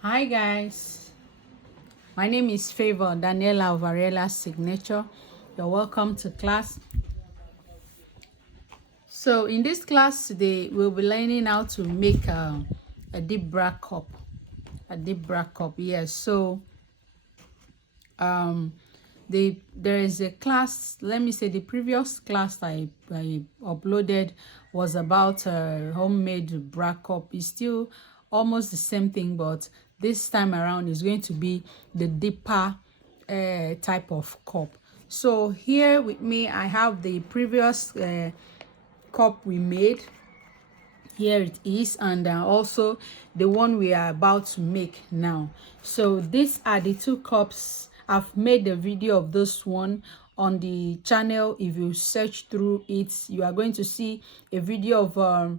Hi guys, my name is Favor Daniela Varela Signature. You're welcome to class. So in this class today, we'll be learning how to make a deep bra cup. A deep bra cup, yes. So there is a class. Let me say the previous class I uploaded was about homemade bra cup. It's still almost the same thing, but this time around is going to be the deeper type of cup. So here with me I have the previous cup we made. Here it is, and also the one we are about to make now. So these are the two cups. I've made a video of this one on the channel. If you search through it, you are going to see a video of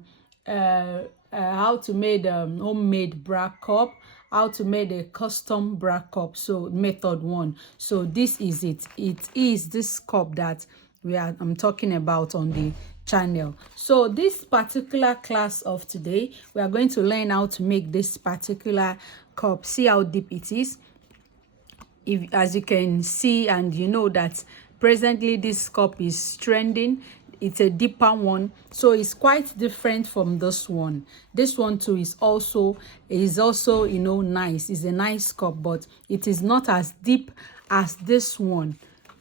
how to make homemade bra cup, how to make a custom bra cup. So method one. So this is it. It is this cup that I'm talking about on the channel. So this particular class of today, we are going to learn how to make this particular cup. See how deep it is. If, as you can see, and you know that presently this cup is trending. It's a deeper one, so it's quite different from this one. This one too is also nice. It's a nice cup, but it is not as deep as this one.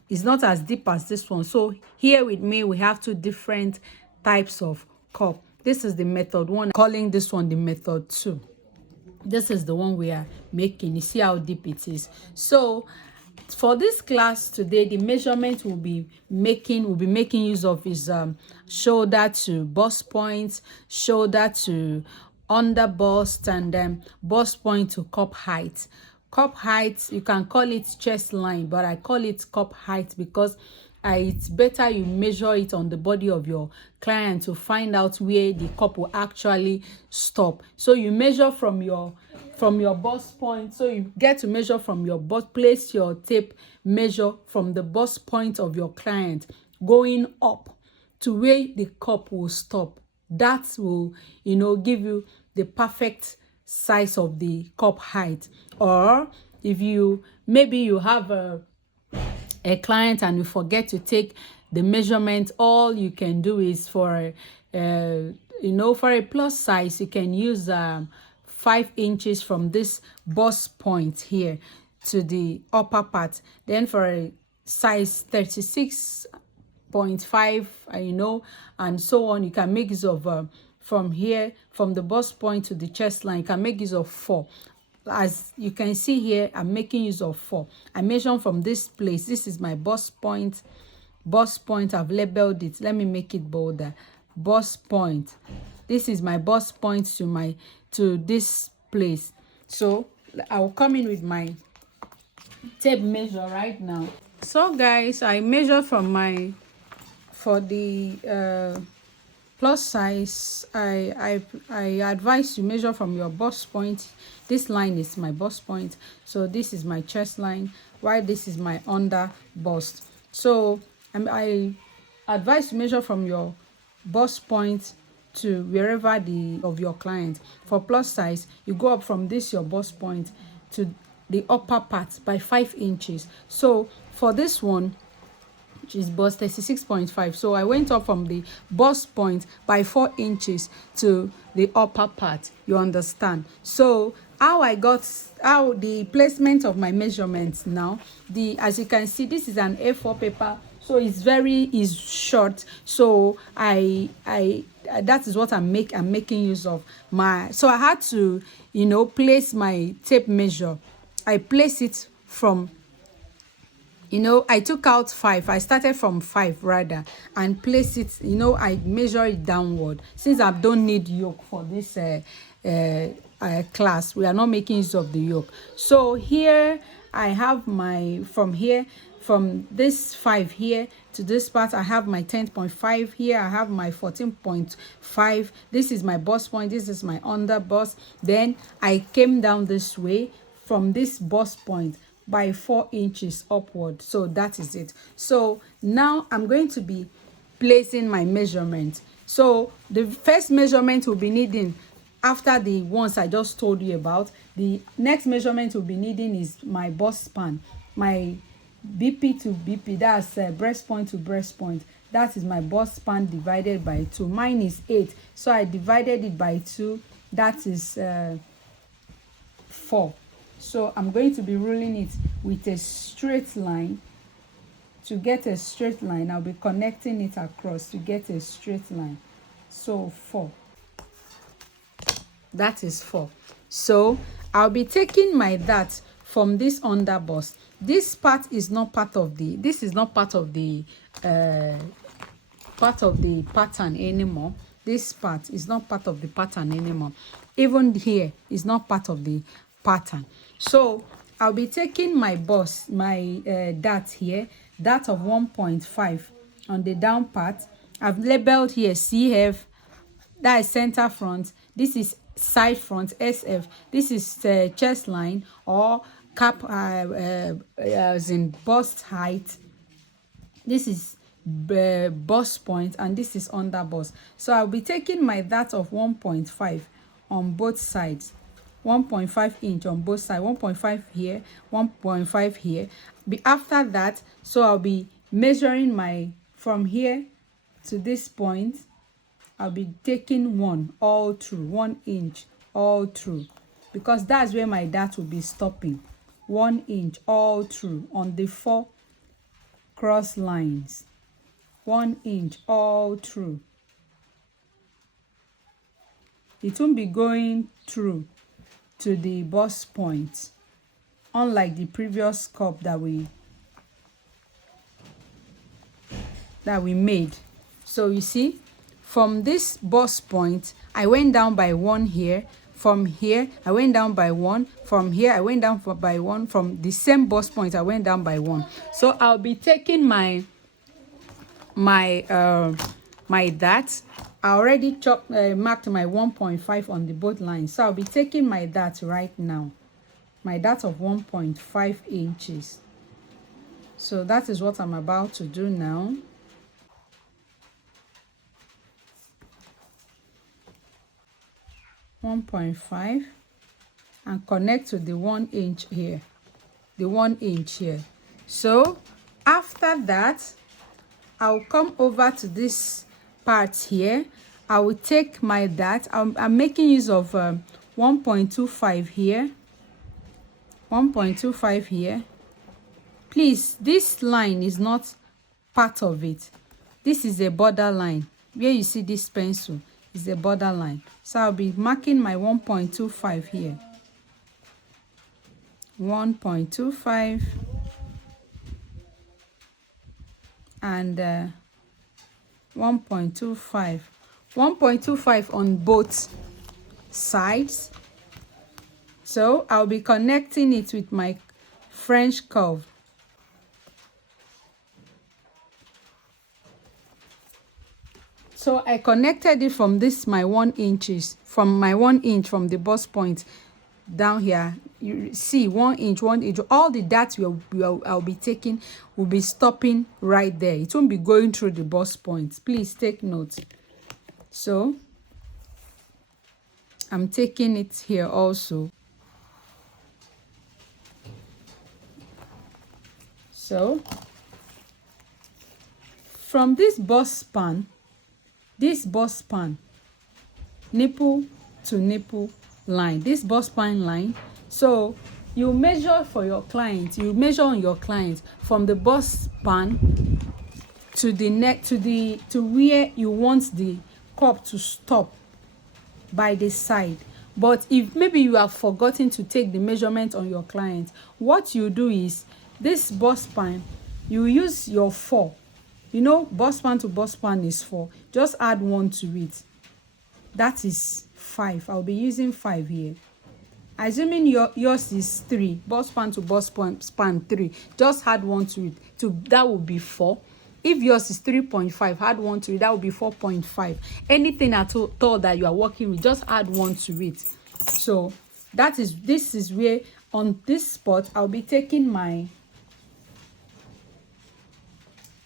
It's not as deep as this one. So here with me we have two different types of cup. This is the method one, calling this one the method two. This is the one we are making. You see how deep it is. So for this class today, the measurement we'll be making use of is shoulder to bust point, shoulder to under bust, and then bust point to cup height. Cup height, you can call it chest line, but I call it cup height because it's better you measure it on the body of your client to find out where the cup will actually stop. So you measure from your bust point. So you get to measure from your bust, place your tape measure from the bust point of your client going up to where the cup will stop. That will give you the perfect size of the cup height. Or if maybe you have a client and you forget to take the measurement, all you can do is for a plus size, you can use 5 inches from this bust point here to the upper part. Then for a size 36.5, and so on, you can make use of from here, from the bust point to the chest line, you can make use of 4. As you can see here, I'm making use of 4. I measure from this place. This is my bust point. Bust point, I've labeled it. Let me make it bolder. Bust point. This is my bust point to this place. So I'll come in with my tape measure right now. So guys, I measure for the plus size. I advise you measure from your bust point. This line is my bust point, so this is my chest line, while this is my under bust. So I advise you measure from your bust point to wherever of your client. For plus size, you go up from this your bust point to the upper part by 5 inches. So for this one, which is bust 36.5, so I went up from the bust point by 4 inches to the upper part. You understand? So how the placement of my measurements now, as you can see, this is an A4 paper, so it's short. So that is what I'm making use of. So I had to place my tape measure. I place it from I took out 5. I started from 5 rather, and place it, I measure it downward. Since I don't need yoke for this class, we are not making use of the yoke. So here I have from this 5 here to this part, I have my 10.5 here. I have my 14.5. This is my bust point. This is my under bust. Then I came down this way from this bust point by 4 inches upward. So that is it. So now I'm going to be placing my measurement. So the first measurement we'll be needing after the ones I just told you about, the next measurement we'll be needing is my bust span, my BP to BP, that's breast point to breast point. That is my bust span divided by 2. Mine is 8, so I divided it by 2. That is 4. So I'm going to be ruling it with a straight line. To get a straight line, I'll be connecting it across to get a straight line. So 4. That is 4. So I'll be taking my that from this under bust. This part is not part of the, this is not part of the pattern anymore. This part is not part of the pattern anymore. Even here is not part of the pattern. So I'll be taking my bust, my that here, that of 1.5 on the down part. I've labeled here CF, that is center front. This is side front, SF. This is chest line or cap as in bust height. This is bust point, and this is under bust. So I'll be taking my that of 1.5 on both sides. 1.5 inch on both sides, 1.5 here, 1.5 here. After that, so I'll be measuring my from here to this point. I'll be taking 1 all through, 1 inch all through, because that's where my dart will be stopping. 1 inch all through on the 4 cross lines. 1 inch all through. It won't be going through to the bust point, unlike the previous cup that we made. So you see, from this bust point I went down by 1 here. From here I went down by 1. From here I went down by 1. From the same bust point I went down by 1. So I'll be taking my that. I already marked my 1.5 on the both lines, so I'll be taking my that right now, my that of 1.5 inches. So that is what I'm about to do now. .5 and connect to the 1 inch here, the 1 inch here. So after that, I'll come over to this part here. I will take my that. I'm making use of 1.25 here, 1.25 here. Please, this line is not part of it. This is a border line. Where you see this pencil is a border line. So I'll be marking my 1.25 here. 1.25 and 1.25. 1.25 on both sides. So I'll be connecting it with my French curve. So I connected it from this my 1 inches, from my 1 inch from the bust point down here. You see 1 inch, 1 inch. All the darts I'll be taking will be stopping right there. It won't be going through the bust point. Please take note. So I'm taking it here also. So from this bust span, nipple to nipple line, this bust span line, so you measure for your client, you measure on your client from the bust span to the neck, to where you want the cup to stop by the side. But if maybe you have forgotten to take the measurement on your client, what you do is this bust span, you use your 4. You know, bust span to bust span is 4. Just add 1 to it. That is 5. I'll be using 5 here. Assuming yours is 3, bust span to bust span 3. Just add 1 to it. That will be 4. If yours is 3.5, add 1 to it. That will be 4.5. Anything at all that you are working with, just add 1 to it. So this is where on this spot I'll be taking my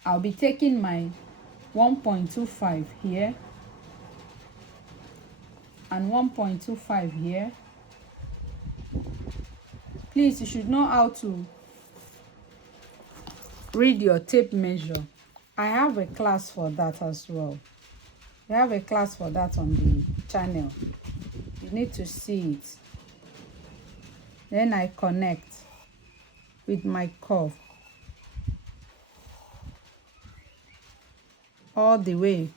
1.25 here and 1.25 here. Please, you should know how to read your tape measure. I have a class for that as well. We have a class for that on the channel. You need to see it. Then I connect with my curve all the way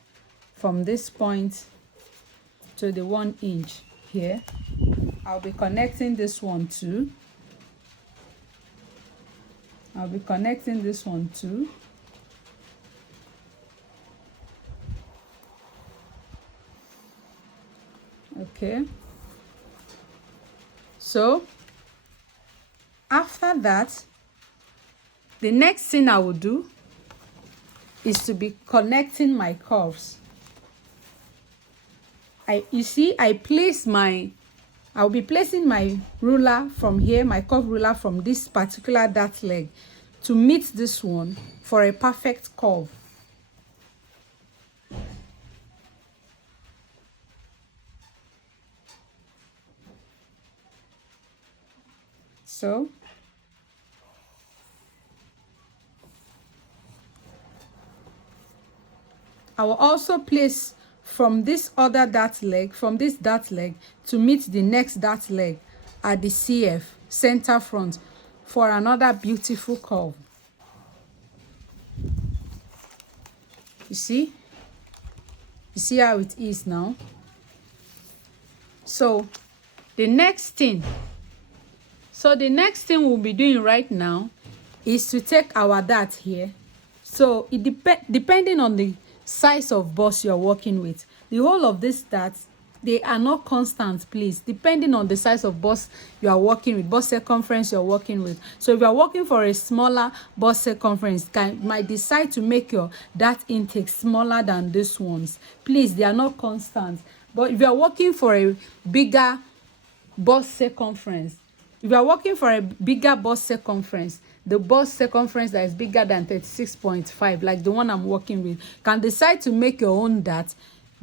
from this point to the 1 inch here. I'll be connecting this one too. I'll be connecting this one too. Okay. So after that, the next thing I will do is to be connecting my curves. You see, I'll be placing my ruler from here, my curve ruler from this particular dart leg to meet this one for a perfect curve. So I will also place from this other dart leg, from this dart leg to meet the next dart leg at the CF center front for another beautiful curve. You see how it is now. So the next thing we'll be doing right now is to take our dart here. So it depending on the size of bust you're working with, the whole of this darts, they are not constant, please, depending on the size of bust you are working with, bust circumference you're working with. So if you're working for a smaller bust circumference, might decide to make your dart intake smaller than these ones. Please, they are not constant. But if you're working for a bigger bust circumference, the bust circumference that is bigger than 36.5, like the one I'm working with, can decide to make your own dart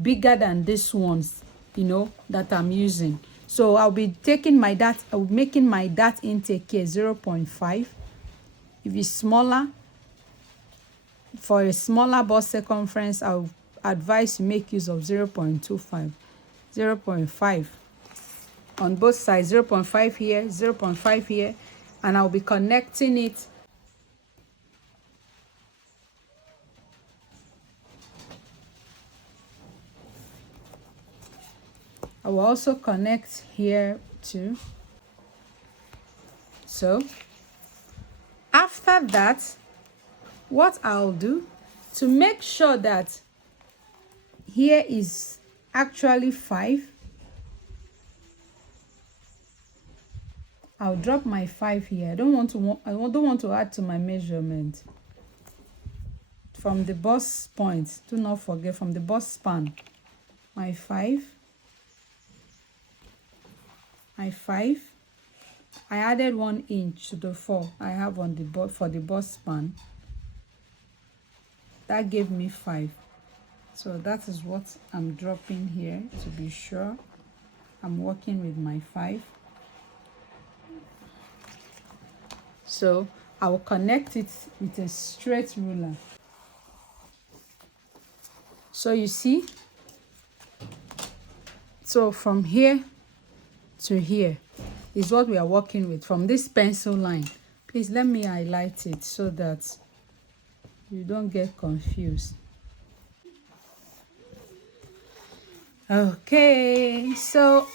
bigger than these ones, you know, that I'm using. So I'll be taking my dart, I'll be making my dart intake here 0.5. If it's smaller, for a smaller bust circumference, I'll advise you make use of 0.25, 0.5 on both sides, 0.5 here, 0.5 here, and I'll be connecting it I will also connect here too. So after that, what I'll do to make sure that here is actually 5, I'll drop my 5 here. I don't want to add to my measurement from the bust point. Do not forget, from the bust span, my 5. I added 1 inch to the 4 I have on the for the bust span. That gave me 5. So that is what I'm dropping here to be sure I'm working with my 5. So I will connect it with a straight ruler. So you see, so from here to here is what we are working with, from this pencil line. Please let me highlight it so that you don't get confused. Okay, so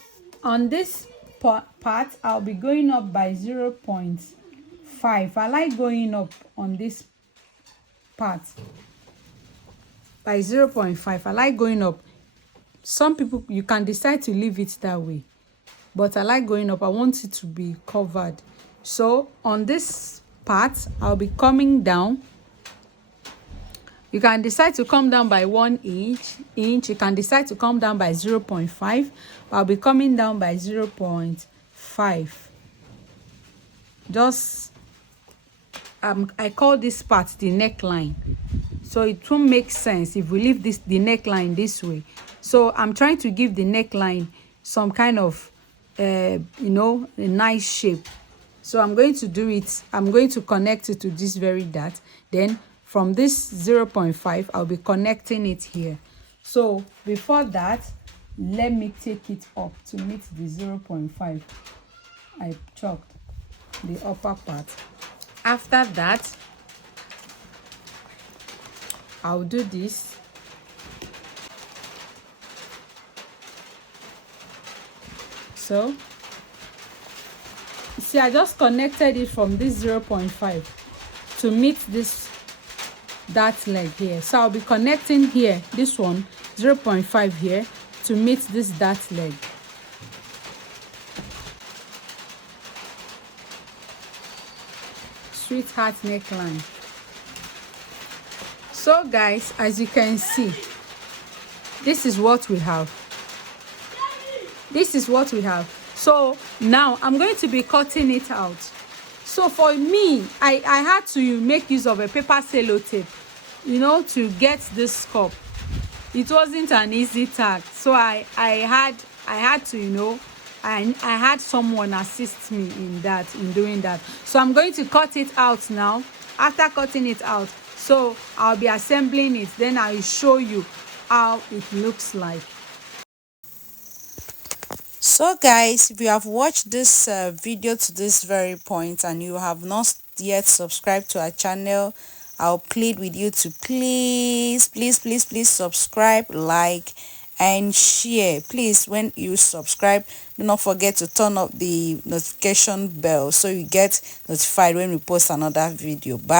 on this part I'll be going up by 0.5. I like going up on this part by 0.5. I like going up. Some people, you can decide to leave it that way, but I like going up. I want it to be covered. So on this part I'll be coming down. You can decide to come down by 1 inch. You can decide to come down by 0.5. I'll be coming down by 0.5. Just I call this part the neckline, so it won't make sense if we leave the neckline this way. So I'm trying to give the neckline some kind of you know, a nice shape. So I'm going to do it. I'm going to connect it to this very dot. Then from this 0.5, I'll be connecting it here. So before that, let me take it up to meet the 0.5. I chalked the upper part. After that, I'll do this. So see, I just connected it from this 0.5 to meet this dart leg here. So I'll be connecting here, this one 0.5 here to meet this dart leg. Sweetheart neckline. So guys, as you can see, this is what we have. This is what we have. So now I'm going to be cutting it out. So for me, I had to make use of a paper sellotape, you know, to get this cup. It wasn't an easy task. So I had to, you know, I had someone assist me in doing that. So I'm going to cut it out now. After cutting it out, so I'll be assembling it. Then I'll show you how it looks like. So guys, if you have watched this video to this very point and you have not yet subscribed to our channel, I'll plead with you to please subscribe, like and share. Please, when you subscribe, do not forget to turn up the notification bell so you get notified when we post another video. Bye.